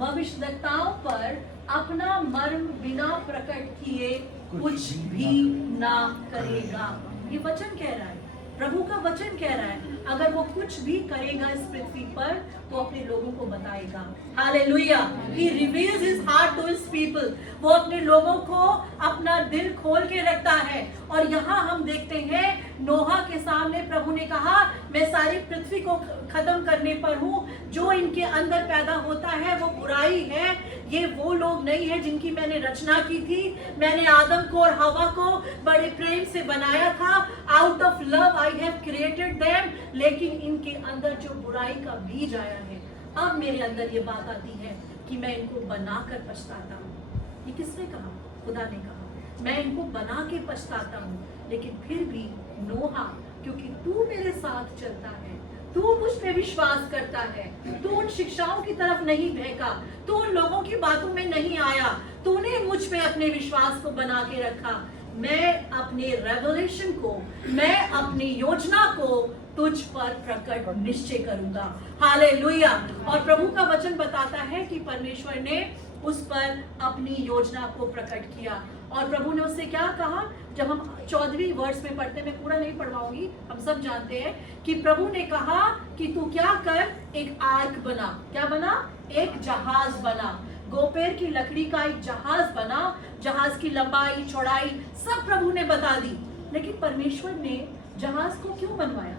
भविष्यद्वक्ताओं पर अपना मर्म बिना प्रकट किए कुछ भी ना करेगा। ये वचन कह रहा है, प्रभु का वचन कह रहा है, अगर वो कुछ भी करेगा इस पृथ्वी पर तो अपने लोगों को बताएगा। Hallelujah. He reveals his heart to his people। वो अपने लोगों को अपना दिल खोल के रखता है। और यहाँ हम देखते हैं नोहा के सामने प्रभु ने कहा, मैं सारी पृथ्वी को खत्म करने पर हूँ। जो इनके अंदर पैदा होता है वो बुराई है। ये वो लोग नहीं है जिनकी मैंने रचना की थी। मैंने आदम को और हवा को बड़े प्रेम से बनाया था। Out of love I have created them. लेकिन इनके अंदर जो बुराई का बीज आया है, अब मेरे अंदर ये बात आती है कि मैं इनको बनाकर पछताता हूँ। ये किसने कहा? खुदा ने कहा, मैं इनको बना के पछताता हूँ। लेकिन फिर भी नोहा, क्योंकि तू मेरे साथ चलता है, तू मुझ पे विश्वास करता है, तू उन शिक्षाओं की तरफ नहीं बहका, तू उन लोगों की बातों में नहीं आया, तूने मुझ पे अपने विश्वास को बना के रखा। मैं अपने रेवलेशन को, मैं अपनी योजना को तुझ पर प्रकट निश्चय करूंगा। हालेलुया। और प्रभु का वचन बताता है कि परमेश्वर ने उस पर अपनी योजना को प्रकट किया। और प्रभु ने उससे क्या कहा? जब हम 14वीं वर्ष में पढ़ते, मैं पूरा नहीं पढ़वाऊंगी, हम सब जानते हैं कि प्रभु ने कहा कि तू क्या कर, एक आर्क बना। क्या बना? एक जहाज बना। गोपेर की लकड़ी का एक जहाज बना। जहाज की लंबाई चौड़ाई सब प्रभु ने बता दी। लेकिन परमेश्वर ने जहाज को क्यों बनवाया?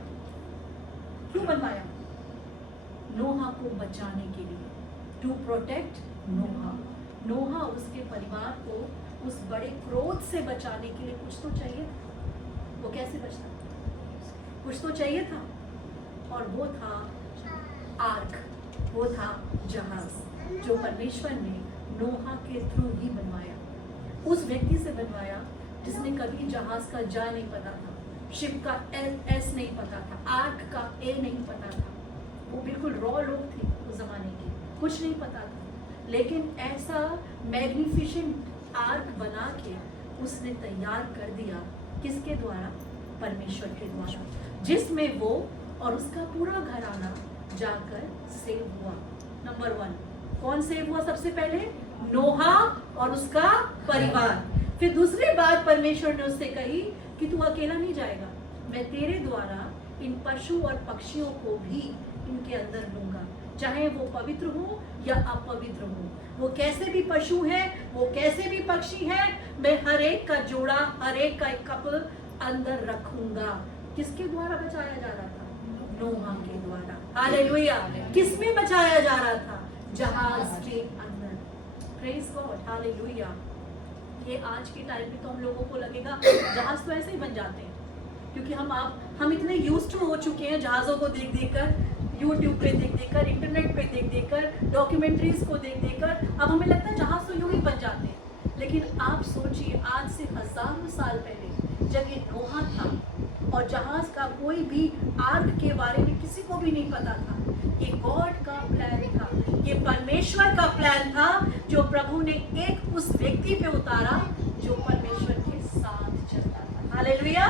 क्यों बनवाया? नोहा को बचाने के लिए, टू प्रोटेक्ट नोहा। नोहा उसके परिवार को उस बड़े क्रोध से बचाने के लिए कुछ तो चाहिए था। वो कैसे बचता? कुछ तो चाहिए था, और वो था आर्क, वो था जहाज, जो परमेश्वर ने नोहा के थ्रू ही बनवाया। उस व्यक्ति से बनवाया जिसने कभी जहाज का जा नहीं पता था, शिप का एस नहीं पता था, आर्क का ए नहीं पता था। वो बिल्कुल रॉ लोग थे उस जमाने के, कुछ नहीं पता था। लेकिन ऐसा मैग्निफिसेंट आर्क बना के उसने तैयार कर दिया। किसके द्वारा? परमेश्वर के द्वारा, जिसमें वो और उसका पूरा घराना जाकर सेव हुआ। नंबर 1, कौन सेव हुआ सबसे पहले? नोहा और उसका परिवार। फिर दूसरी बात परमेश्वर ने उससे कही कि तू अकेला नहीं जाएगा, मैं तेरे द्वारा इन पशु और पक्षियों को भी इनके अंदर लूंगा, चाहे वो पवित्र हो या अपवित्र हो। वो कैसे भी पशु है, वो कैसे भी पक्षी है, मैं हर एक का जोड़ा, हर एक का एक कपल अंदर रखूंगा। किसके द्वारा बचाया जा रहा था? नोहा के द्वारा। हालेलुया। किसमें बचाया जा रहा था? जहाज के अंदर। Praise God. हालेलुया। ये आज के टाइम पे तो हम लोगों को लगेगा जहाज तो ऐसे ही बन जाते हैं, क्योंकि हम इतने यूज्ड टू हो चुके हैं जहाज़ों को देख देख कर, यूट्यूब पे देख देख कर, इंटरनेट पे देख देख कर, डॉक्यूमेंट्रीज को देख देख कर, अब हमें लगता है जहाज तो यूं ही बन जाते हैं। लेकिन आप सोचिए, आज से हजारों साल पहले जब ये नोहा था और जहाज का कोई भी आर्क के बारे में किसी को भी नहीं पता था, ये गॉड का प्लान था, ये परमेश्वर का प्लान था, जो प्रभु ने एक उस व्यक्ति पे उतारा जो परमेश्वर के साथ चलता था। हालेलुया।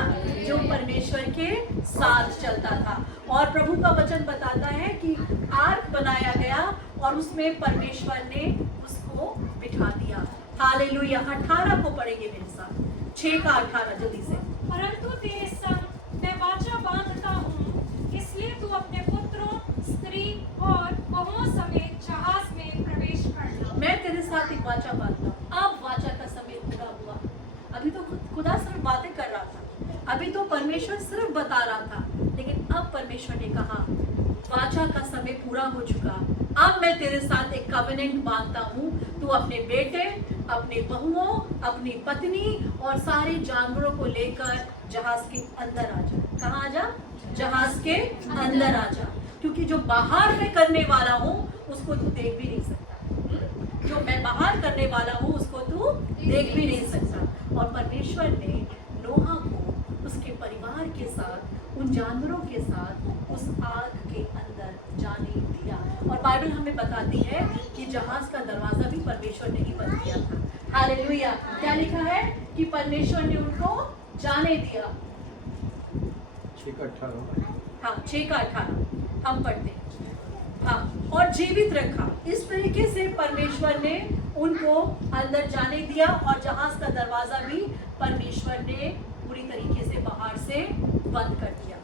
जो परमेश्वर के साथ चलता था। और प्रभु का वचन बताता है कि आर्क बनाया गया और उसमें परमेश्वर ने उसको बिठा दिया। हालेलुया। 18 को पढ़ेंगे मेरे साथ, 6 का 18 जल्दी से। परंतु तेरे संग मैं वाचा बांधता हूँ, इसलिए तू अपने पुत्रों, स्त्री और बहुओं समेत जहाज में प्रवेश करना। मैं तेरे साथ एक वाचा बांधता हूँ। अब वाचा का समय पूरा हुआ। अभी तो खुदा सिर्फ बातें कर रहा था, अभी तो परमेश्वर सिर्फ बता रहा था, लेकिन अब परमेश्वर ने कहा वाचा का समय पूरा हो चुका, अब मैं तेरे साथ एक कवेनेंट बांधता हूँ। तू अपने बेटे, अपने बहुओं, अपनी पत्नी और सारे जानवरों को लेकर जहाज के अंदर आ जा। कहाँ आ जा? जहाज के अंदर आ जा, क्योंकि जो बाहर मैं करने वाला हूँ उसको तू देख भी नहीं सकता। जो मैं बाहर करने वाला हूँ उसको तू देख भी नहीं सकता। और परमेश्वर ने नोहा को उसके परिवार के साथ, उन जानवरों के साथ उस आग के अंदर जाने दिया। और बाइबल हमें बताती है कि जहाज का दरवाजा भी परमेश्वर ने ही बंद किया था। हालेलुया। क्या लिखा है कि परमेश्वर ने उनको जाने दिया। 6 का 18। हाँ, 6 का 18 हम पढ़ते हैं। हाँ, और जीवित रखा। इस तरीके से परमेश्वर ने उनको अंदर जाने दिया और जहाज का दरवाजा भी परमेश्वर ने पूरी तरीके से बाहर से बंद कर दिया।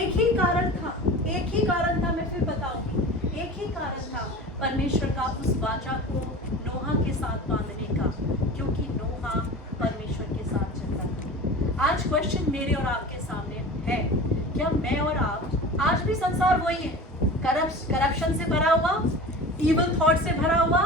एक ही कारण था, मैं फिर बताऊंगी, एक ही कारण था परमेश्वर का उस वाचा को नोहा के साथ बांधने का, क्योंकि नोहा परमेश्वर के साथ चलता था। आज क्वेश्चन मेरे और आपके सामने है, क्या मैं और आप, आज भी संसार वही है, करप्शन से भरा हुआ, इविल थॉट से भरा हुआ,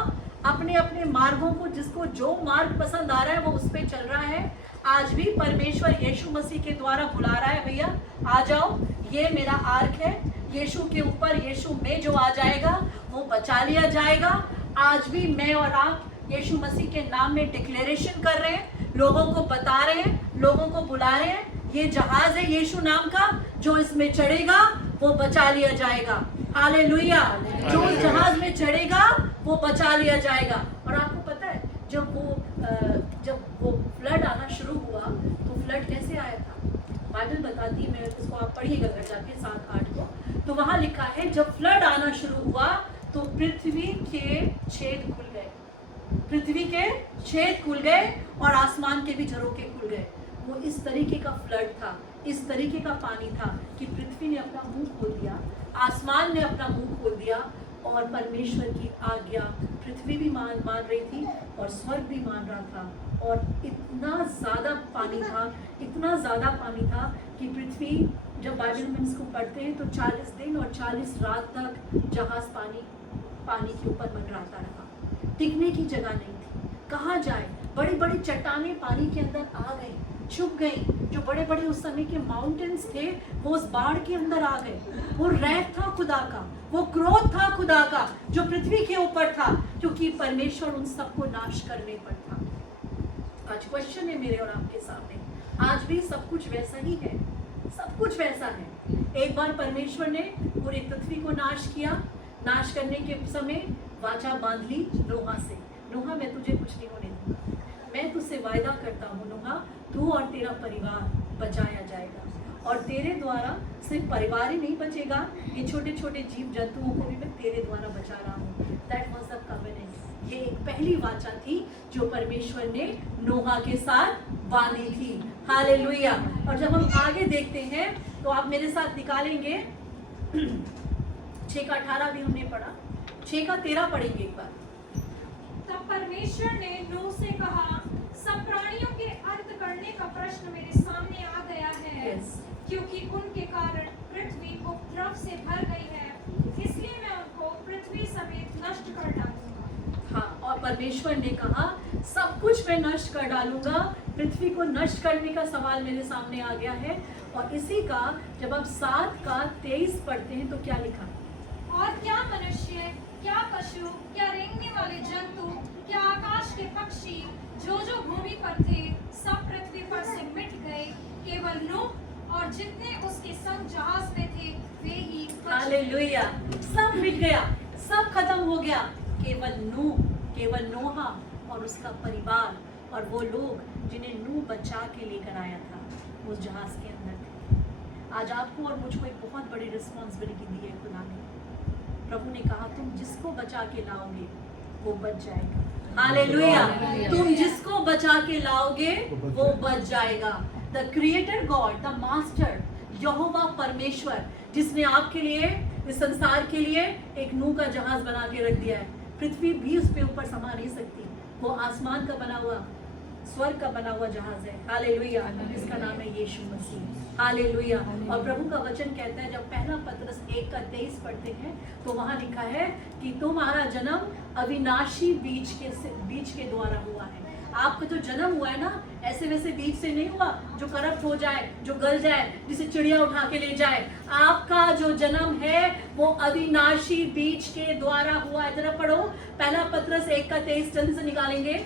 अपने अपने मार्गों को, जिसको जो मार्ग पसंद आ रहा है वो उस पे चल रहा है। आज भी परमेश्वर यीशु मसीह के द्वारा बुला रहा है, भैया आ जाओ, ये मेरा आर्क है, यीशु के ऊपर, यीशु में जो आ जाएगा वो बचा लिया जाएगा। आज भी मैं और आप यीशु मसीह के नाम में डिक्लेरेशन कर रहे हैं, लोगों को बता रहे हैं, लोगों को बुला रहे हैं, ये जहाज है यीशु नाम का, जो इसमें चढ़ेगा वो बचा लिया जाएगा। हालेलुया, जो उस जहाज में चढ़ेगा वो बचा लिया जाएगा। और आपको पता है जब वो फ्लड आना शुरू हुआ तो फ्लड कैसे आया था, बाइबल बताती है, मैं इसको आप पढ़िएगा घर जाके 7-8 को, तो वहां लिखा है जब फ्लड आना शुरू हुआ तो पृथ्वी के छेद खुल गए, पृथ्वी के छेद खुल गए और आसमान के भी झरोखे खुल गए। वो इस तरीके का फ्लड था, इस तरीके का पानी था कि पृथ्वी ने अपना मुंह खोल दिया, आसमान ने अपना मुंह खोल दिया और परमेश्वर की आज्ञा पृथ्वी भी मान रही थी और स्वर्ग भी मान रहा था। और इतना ज़्यादा पानी था, इतना ज़्यादा पानी था कि पृथ्वी, जब बाइबल में इसको पढ़ते हैं तो 40 दिन और 40 रात तक जहाज पानी के ऊपर मंडराता रहा, टिकने की जगह नहीं थी, कहाँ जाए। बड़ी बड़ी चट्टानें पानी के अंदर आ गई, छुप गई, जो बड़े बड़े उस समय के माउंटेन्स थे वो उस बाढ़ के अंदर आ गए। वो रैथ था खुदा का, वो क्रोध था खुदा का जो पृथ्वी के ऊपर था, क्योंकि परमेश्वर उन सबको नाश करने पर था। आज क्वेश्चन है मेरे और आपके सामने, आज भी सब कुछ वैसा ही है, सब कुछ वैसा है। एक बार परमेश्वर ने पूरी पृथ्वी को नाश किया, नाश करने के समय वाचा बांध ली नोहा से, नोहा मैं तुझे कुछ नहीं होने दूंगा, मैं तुझसे वायदा करता हूँ नोहा, तू और तेरा परिवार बचाया जाएगा, और तेरे द्वारा सिर्फ परिवार ही नहीं बचेगा, ये छोटे छोटे जीव जंतुओं को भी मैं तेरे द्वारा बचा रहा हूँ। That was the covenant. ये एक पहली वाचा थी जो परमेश्वर ने नोहा के साथ बांधी थी। हालेलुया। और जब हम आगे देखते हैं तो आप मेरे साथ निकालेंगे 6 का 18 भी हमने पढ़ा, 6 का 13 पढ़ेंगे एक बार। तब परमेश्वर ने नूह से कहा, सब प्राणियों के अंत करने का प्रश्न मेरे सामने आ गया है, क्योंकि उनके कारण पृथ्वी उपद्रव से भर गई है, इसलिए मैं उनको पृथ्वी समेत नष्ट कर डालूंगा। हाँ, और परमेश्वर ने कहा सब कुछ मैं नष्ट कर डालूंगा, पृथ्वी को नष्ट करने का सवाल मेरे सामने आ गया है। और इसी का जब आप 7 का 23 पढ़ते हैं तो क्या लिखा, और क्या मनुष्य, क्या पशु, क्या रेंगने वाले जंतु, क्या आकाश के पक्षी, जो जो भूमि पर थे, सब पृथ्वी पर से मिट गए, केवल नूह और जितने उसके संग जहाज में थे वे ही बचे। हालेलुया। सब मिट गया, सब खत्म हो गया, केवल नूह, केवल नोहा और उसका परिवार और वो लोग जिन्हें नूह बचा के लेकर आया था उस जहाज के अंदर थे। आज आपको और मुझको एक बहुत बड़ी रिस्पॉन्सिबिलिटी दी है खुदा ने। प्रभु ने कहा तुम जिसको बचा के लाओगे वो बच जाएगा। हालेलुया। तुम जिसको बचा के लाओगे वो बच जाएगा। The creator God, the master, यहोवा परमेश्वर, जिसने आपके लिए, इस संसार के लिए एक नूह का जहाज बना के रख दिया है। पृथ्वी भी उस पे ऊपर समा नहीं सकती, वो आसमान का बना हुआ, स्वर्ग का बना हुआ जहाज है। हालेलुया। इसका नाम है यीशु मसीह। हालेलुया। और प्रभु का वचन कहता है, जब पहला पत्रस 1 का 23 पढ़ते हैं तो वहां लिखा है कि तुम्हारा जन्म अविनाशी बीज के द्वारा हुआ है। आपका जो जन्म हुआ है ना, ऐसे वैसे बीज से नहीं हुआ जो करप्ट हो जाए, जो गल जाए, जिसे चिड़िया उठा के ले जाए। आपका जो जन्म है वो अविनाशी बीज के द्वारा हुआ है। जरा पढ़ो पहला पत्रस 1 का 23, जल्दी से निकालेंगे।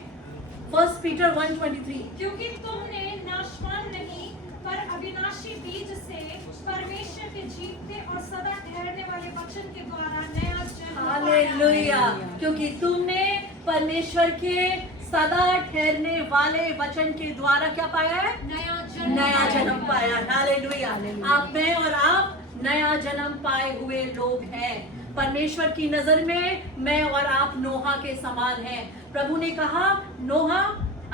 1 पीटर 1:23। क्योंकि तुमने नाशवान नहीं पर अविनाशी बीज से परमेश्वर के जीवते और सदा ठहरने वाले वचन के द्वारा नया जन्म। हालेलुया। क्योंकि तुमने परमेश्वर के सदा ठहरने वाले वचन के द्वारा क्या पाया है? नया जन्म पाया। हालेलुया। आप, मैं और आप नया जन्म पाए हुए लोग हैं। परमेश्वर की नजर में मैं और आप नोहा के समान हैं। प्रभु ने कहा नोहा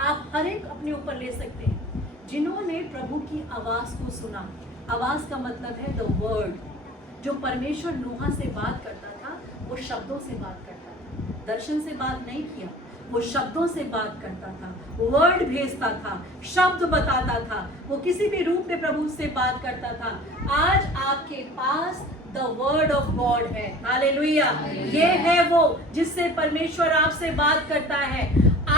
आप हर एक अपने ऊपर ले सकते हैं जिन्होंने प्रभु की आवाज को सुना। आवाज का मतलब है द वर्ड। जो परमेश्वर नोहा से बात करता था वो शब्दों से बात करता था, दर्शन से बात नहीं किया, वो शब्दों से बात करता था, वर्ड भेजता था, शब्द बताता था, वो किसी भी रूप में प्रभु से बात करता था। आज आपके पास द वर्ड ऑफ गॉड है। हालेलुया। ये है वो जिससे परमेश्वर आपसे बात करता है।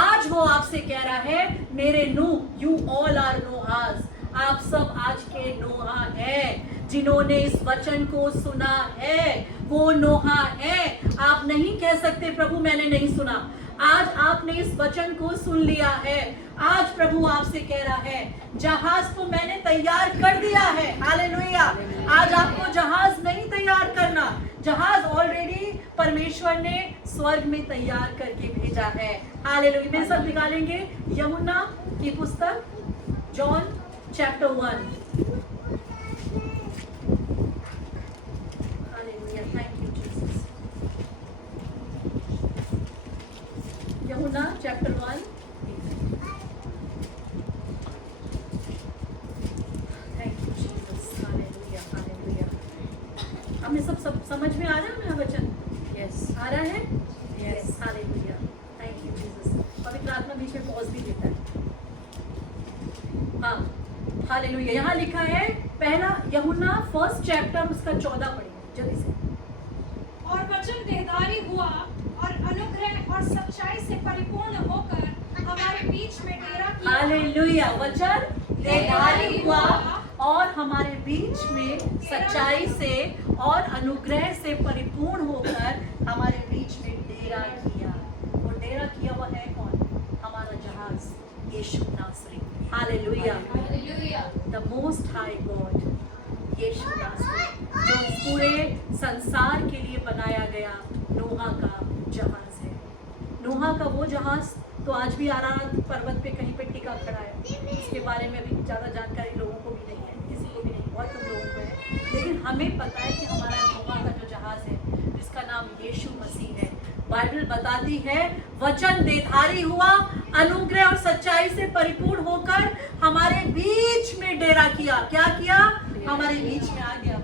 आज वो आपसे कह रहा है मेरे नूह, यू ऑल आर नोहास, आप सब आज के नोहा हैं। जिन्होंने इस वचन को सुना है वो नोहा है। आप नहीं कह सकते प्रभु मैंने नहीं सुना। आज आपने इस वचन को सुन लिया है। आज प्रभु आपसे कह रहा है जहाज तो मैंने तैयार कर दिया है। हालेलुया। आज आपको जहाज नहीं तैयार करना, जहाज ऑलरेडी परमेश्वर ने स्वर्ग में तैयार करके भेजा है। हालेलुया। मेरे साथ निकालेंगे यूहन्ना की पुस्तक, John chapter 1। Hallelujah, thank you Jesus. यूहन्ना chapter 1। Thank you Jesus. Hallelujah, hallelujah. हमें सब समझ में आ रहा है मेरा वचन? यस, आ रहा है? Yes, hallelujah, thank you Jesus. पवित्र आत्मा बीच में पॉज भी देता है। हाँ, हालेलुया। यहाँ लिखा है पहला यूहन्ना 1 चैप्टर उसका 14 पढ़िए जल्दी से। और वचन देहधारी हुआ और अनुग्रह और सच्चाई से परिपूर्ण होकर हमारे बीच में डेरा किया। हालेलुया। वचन देहधारी हुआ और हमारे बीच में सच्चाई से और अनुग्रह से परिपूर्ण होकर हमारे बीच में डेरा किया। वो डेरा किया हुआ है कौन? हमारा जहाज यीशु नासरी। Hallelujah. The most high God यीशु नासरी, जो पूरे संसार के लिए बनाया गया नोहा का जहाज है। नोहा का वो जहाज तो आज भी अरारात पर्वत पे कहीं पे टिका खड़ा है। इसके बारे में अभी ज़्यादा जानकारी लोगों को भी नहीं है, किसी को भी नहीं, बहुत कम लोगों को है। लेकिन हमें पता है कि हमारा नोहा का जो जहाज है जिसका नाम यीशु मसीह है, बाइबल बताती है वचन देहधारी हुआ, अनुग्रह और सच्चाई से परिपूर्ण होकर हमारे बीच में डेरा किया। क्या किया? हमारे बीच में आ गया,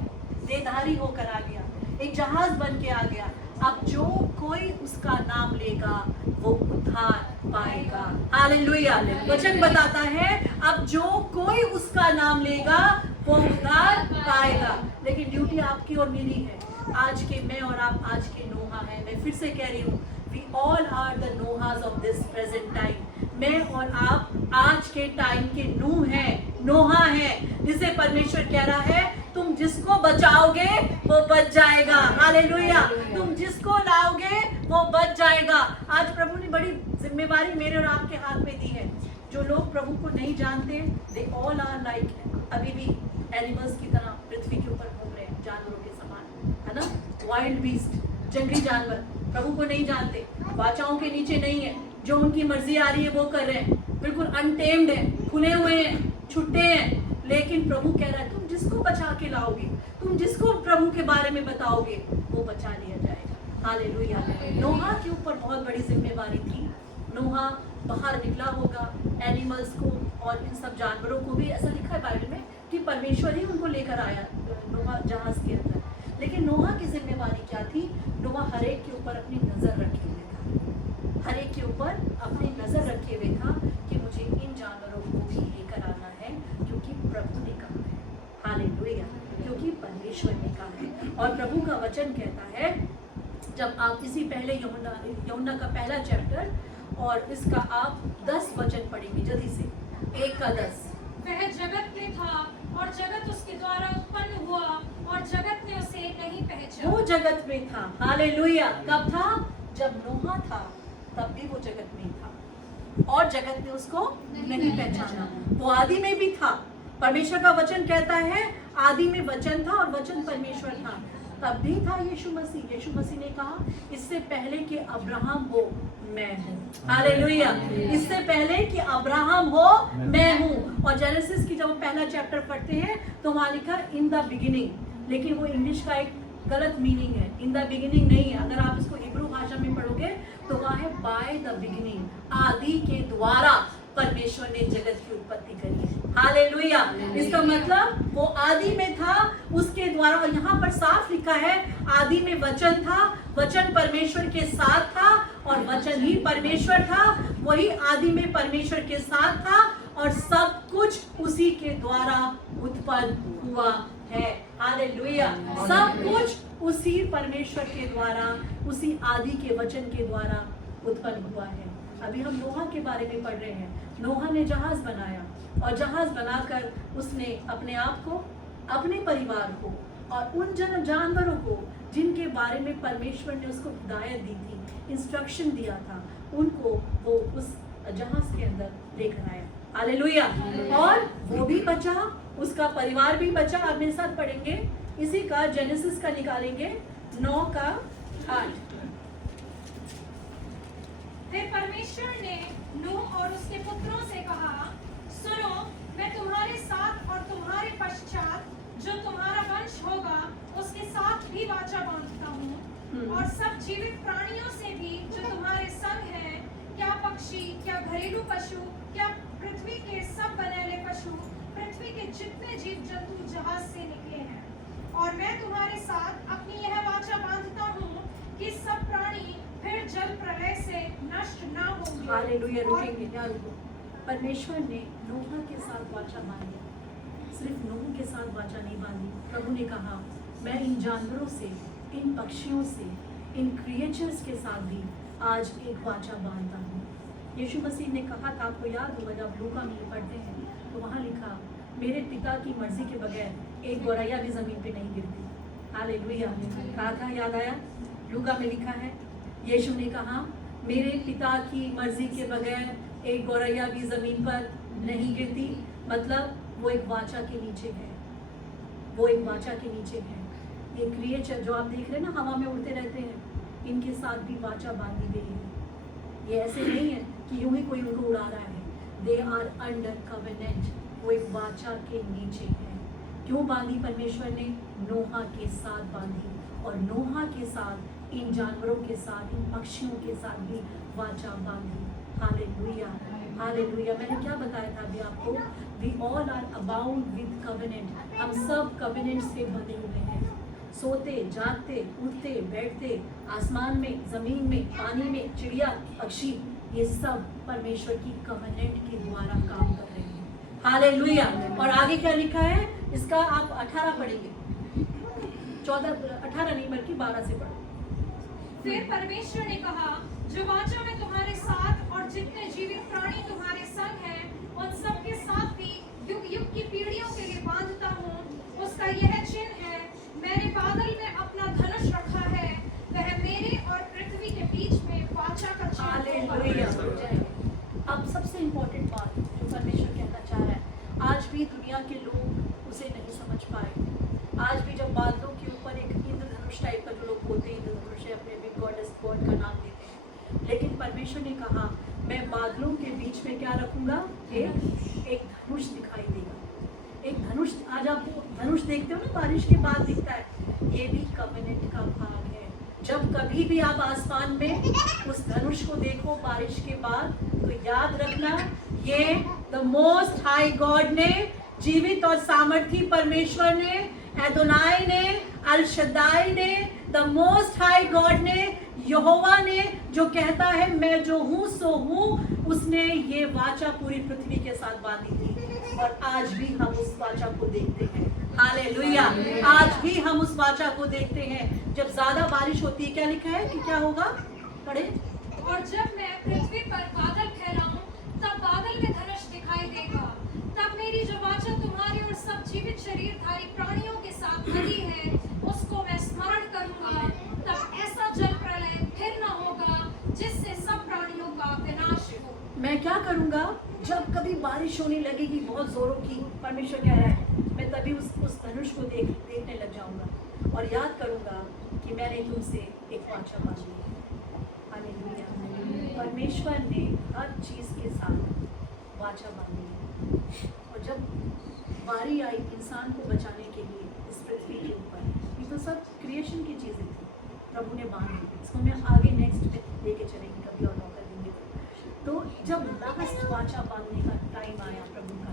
देहधारी होकर आ गया, एक जहाज बन के आ गया। अब जो कोई उसका नाम लेगा वो उद्धार पाएगा। हालेलुया। वचन बताता है अब जो कोई उसका नाम लेगा वो उद्धार पाएगा। लेकिन ड्यूटी आपकी और मेरी है। आज के मैं और आप आज के नोहा हैं। मैं फिर से कह रही हूँ, we all are the Noahs of this present time. मैं और आप आज के टाइम के नूह हैं, नोहा हैं, जिसे परमेश्वर कह रहा है तुम जिसको बचाओगे वो बच जाएगा। हालेलुया। तुम जिसको लाओगे वो बच जाएगा। आज प्रभु ने बड़ी जिम्मेवारी मेरे और आपके हाथ में दी है। जो लोग प्रभु को नहीं जानते, दे ऑल आर लाइक अभी भी एनिमल्स की तरह पृथ्वी के ऊपर घूम रहे हैं, जानवरों के समान, है ना? वाइल्ड बीस्ट, जंगली जानवर प्रभु को नहीं जानते, वाचाओं के नीचे नहीं है, जो उनकी मर्जी आ रही है वो कर रहे हैं, बिल्कुल अनटेम्ड है, खुले हुए हैं, छुट्टे हैं। लेकिन प्रभु कह रहा है तुम जिसको बचा के लाओगे, तुम जिसको प्रभु के बारे में बताओगे वो बचा लिया जाएगा। हालेलुया। नोहा के ऊपर बहुत बड़ी जिम्मेवारी थी। नोहा बाहर निकला होगा एनिमल्स को और इन सब जानवरों को भी, ऐसा लिखा है बाइबल में कि परमेश्वर ही उनको लेकर आया नोहा जहाज के अंदर। लेकिन नोहा की जिम्मेवारी क्या थी? नोहा हर एक के ऊपर अपनी नजर रखे हुए था, हर एक के ऊपर अपनी नजर रखे हुए था कि मुझे इन जानवरों को भी लेकर आना है क्योंकि प्रभु ने कहा है। हालेलुया। क्योंकि परमेश्वर ने कहा है। और प्रभु का वचन कहता है, जब आप इसी पहले यूहन्ना का पहला चैप्टर और इसका आप 10 वचन पढ़ेंगे जल्दी से, 1 का 10। वह जगत में था और जगत उसके द्वारा उत्पन्न हुआ और जगत ने उसे नहीं पहचाना। वो जगत में था। हालेलुया। कब था? जब नोहा था तब भी वो जगत में था और जगत ने उसको नहीं पहचाना। वो आदि में भी था। परमेश्वर का वचन कहता है आदि में वचन था और वचन परमेश्वर था। तब भी था यीशु मसीह। यीशु मसीह ने कहा इससे पहले कि अब्राहम हो मैं हूँ। हालेलुया। इससे पहले कि अब्राहम हो मैं हूँ। और जेनेसिस की जब हम पहला चैप्टर पढ़ते हैं तो वहाँ लिखा इन द बिगिनिंग, लेकिन वो इंग्लिश का एक गलत मीनिंग है, इन द बिगिनिंग नहीं है। अगर आप इसको हिब्रू भाषा में पढ़ोगे तो वह है बाय द बिगिनिंग, आदि के द्वारा परमेश्वर ने जगत की उत्पत्ति करी है। हालेलुया। इसका मतलब वो आदि में था, उसके द्वारा। और यहाँ पर साफ लिखा है आदि में वचन था, वचन परमेश्वर के साथ था और वचन ही परमेश्वर था। वही आदि में परमेश्वर के साथ था और सब कुछ उसी के द्वारा उत्पन्न हुआ है। हालेलुया। सब कुछ उसी परमेश्वर के द्वारा, उसी आदि के वचन के द्वारा उत्पन्न हुआ है। अभी हम नोहा के बारे में पढ़ रहे हैं। नोहा ने जहाज बनाया और जहाज बनाकर उसने अपने आप को, अपने परिवार को और उन जानवरों को जिनके बारे में परमेश्वर ने उसको हिदायत दी थी, इंस्ट्रक्शन दिया था, उनको वो उस जहाज के अंदर लेकर आया। हालेलुया। और वो भी बचा, उसका परिवार भी बचा। आप मेरे साथ पढ़ेंगे इसी का, जेनेसिस का निकालेंगे 9:8। फिर परमेश्वर ने नूह और उसके पुत्रों से कहा, सुनो, मैं तुम्हारे साथ और तुम्हारे पश्चात जो तुम्हारा वंश होगा उसके साथ भी वाचा बांधता हूँ, और सब जीवित प्राणियों से भी जो तुम्हारे संग हैं, क्या पक्षी, क्या घरेलू पशु, क्या पृथ्वी के सब बनेले पशु, पृथ्वी के जितने जीव जंतु जहाज से निकले हैं। और मैं तुम्हारे साथ अपनी यह वाचा बांधता हूँ कि सब प्राणी फिर जल प्रलय से नष्ट न होंगे। हालेलुया। रुकेंगे, यहाँ रुको। परमेश्वर ने नोहा के साथ वाचा बांधी, सिर्फ नूह के साथ वाचा नहीं बांधी। प्रभु ने कहा, मैं इन जानवरों से, इन पक्षियों से, इन क्रिएचर्स के साथ भी आज एक वाचा बांधता हूँ। यीशु मसीह ने कहा था, आपको याद होगा जब लूका में पढ़ते हैं तो वहाँ लिखा, मेरे पिता की मर्जी के बगैर एक गौरैया भी जमीन पे नहीं गिरती। हालेलुया। कहा था, याद आया? लूका में लिखा है, यीशु ने कहा, मेरे पिता की मर्जी के बगैर एक गौरैया भी जमीन पर नहीं गिरती। मतलब वो एक वाचा के नीचे है, वो एक वाचा के नीचे है। ये क्रिएचर जो आप देख रहे हैं ना, हवा में उड़ते रहते हैं, इनके साथ भी वाचा बांधी गई है। ये ऐसे नहीं है कि यूं ही कोई उनको उड़ा रहा है। दे आर अंडर कवेनेंट, वो एक वाचा के नीचे है। क्यों बांधी परमेश्वर ने? नोहा के साथ बांधी, और नोहा के साथ, इन जानवरों के साथ, इन पक्षियों के साथ भी वाचा बांधी। Hallelujah, hallelujah. मैंने क्या बताया था अभी आपको? We all are abound with covenant. हम सब कवेनेंट से बंधे हुए हैं। सोते, जागते, उठते, बैठते, आसमान में, जमीन में, पानी में, चिड़िया, पक्षी, ये सब परमेश्वर की कवेनेंट के द्वारा काम कर रहे हैं। हालेलुया। और आगे क्या लिखा है इसका? आप 18 पढ़ेंगे, 18 नहीं बल्कि 12 से पढ़ो। फिर परमेश्वर ने कहा, जो वाचा मैं तुम्हारे साथ और जितने जीवित प्राणी तुम्हारे संग हैं, उन सब के साथ भी युग युग की पीढ़ियों के लिए बांधता हूँ, उसका यह चिन्ह है, मैंने बादल में अपना धनुष रखा है, वह मेरे और पृथ्वी के बीच में वाचा का चिन्ह हालेलुया। होगा। अब सबसे इम्पोर्टेंट बात जो परमेश्वर कहना चाह रहा है, आज भी दुनिया के लोग उसे नहीं समझ पाए। आज भी जब बादलों के ऊपर एक इंद्रधनुष टाइप का, जो लोग बोलते हैं इंद्रधनुष है, अपने बिग गॉडेस गॉड का नाम देते हैं, लेकिन परमेश्वर ने कहा, मैं बादलों के बीच में क्या रखूंगा? एक धनुष दिखाई देगा। एक धनुष, आज आप धनुष देखते हो ना, बारिश के बाद दिखता है, ये भी कवेनेंट का भाग है। जब कभी भी आप आसमान में उस धनुष को देखो बारिश के बाद, तो याद रखना, ये द मोस्ट हाई गॉड ने, जीवित और सामर्थी परमेश्वर ने, एदोनाई ने, अल शद्दाई ने, द मोस्ट हाई गॉड ने, यहोवा ने, जो कहता है मैं जो हूँ सो हूँ, उसने ये वाचा पूरी पृथ्वी के साथ बांधी थी। और आज भी हम उस वाचा को देखते हैं। हालेलुया। आज भी हम उस वाचा को देखते हैं। जब ज्यादा बारिश होती है, क्या लिखा है कि क्या होगा? पढ़े। और जब मैं पृथ्वी पर बादल फैलाऊं, तब बादल में धनुष दिखाई देगा। तब मेरी जो वाचा तुम्हारे और सब जीवित शरीरधारी प्राणियों के साथ बनी है, उसको मैं स्मरण करूंगा। तब ऐसा जल प्रलय फिर न होगा जिससे सब प्राणियों का विनाश हो। मैं क्या करूंगा? जब कभी बारिश होने लगेगी बहुत जोरों की, परमेश्वर कह रहा है, मैं तभी उस धनुष को देखने लग जाऊंगा और याद करूंगा कि मैंने तुमसे एक वाचा बांधी है। हालेलुया। परमेश्वर ने हर चीज के साथ वाचा बांधी है। और जब बारी आई इंसान को बचाने के लिए इस पृथ्वी के ऊपर, ये तो सब क्रिएशन प्रभु ने बांध दी। इसको मैं आगे नेक्स्ट में लेके चलेंगे, कभी और मौका देंगे। तो जब लास्ट वाचा बांधने का टाइम आया प्रभु का,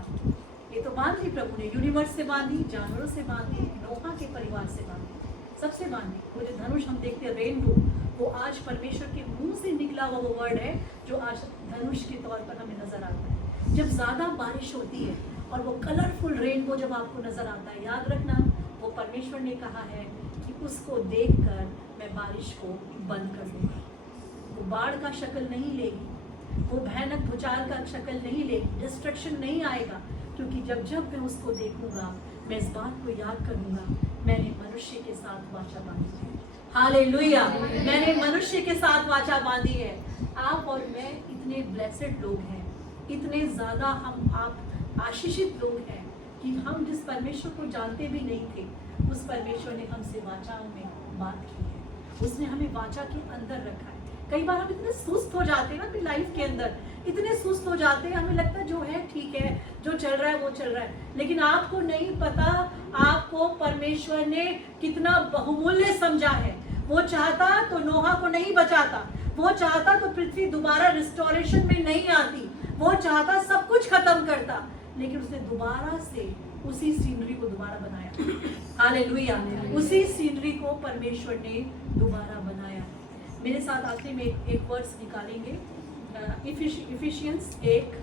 ये तो बांध दी प्रभु ने, यूनिवर्स से बांधी, जानवरों से बांधी, नोहा के परिवार से बांधी, सबसे बांधी। वो जो धनुष हम देखते हैं रेनबो, वो आज परमेश्वर के मुंह से निकला हुआ वो वर्ड है जो आज धनुष के तौर पर हमें नजर आता है। जब ज्यादा बारिश होती है और वो कलरफुल रेनबो जब आपको नजर आता है, याद रखना वो परमेश्वर ने कहा है कि उसको देखकर मैं बारिश को बंद कर दूंगा। वो बाढ़ का शक्ल नहीं लेगी, वो भयानक भूचाल का शक्ल नहीं लेगी, डिस्ट्रक्शन नहीं आएगा, क्योंकि जब जब मैं उसको देखूंगा मैं इस बात को याद करूंगा, मैंने मनुष्य के साथ वाचा बांधी है। हालेलुया, मैंने मनुष्य के साथ वाचा बांधी है। आप और मैं इतने ब्लेसेड लोग हैं, इतने ज्यादा हम आप आशीषित लोग हैं कि हम जिस परमेश्वर को जानते भी नहीं थे, उस परमेश्वर ने हमसे वाचाओं में बात की है, उसने हमें वाचा के अंदर रखा है। कई बार हम इतने सुस्त हो जाते हैं ना अपनी लाइफ के अंदर, इतने सुस्त हो जाते हैं, हमें लगता है जो है ठीक है, जो चल रहा है वो चल रहा है, लेकिन आपको नहीं पता आपको परमेश्वर ने कितना बहुमूल्य समझा है। वो चाहता तो नोहा को नहीं बचाता, वो चाहता तो पृथ्वी दोबारा रिस्टोरेशन में नहीं आती, वो चाहता सब कुछ खत्म करता, लेकिन उसने दोबारा से उसी सीनरी को दोबारा बनाया। हालेलुया, उसी सीनरी को परमेश्वर ने दोबारा बनाया। मेरे साथ आखिरी में एक वर्ड्स निकालेंगे, इफिशियंस 1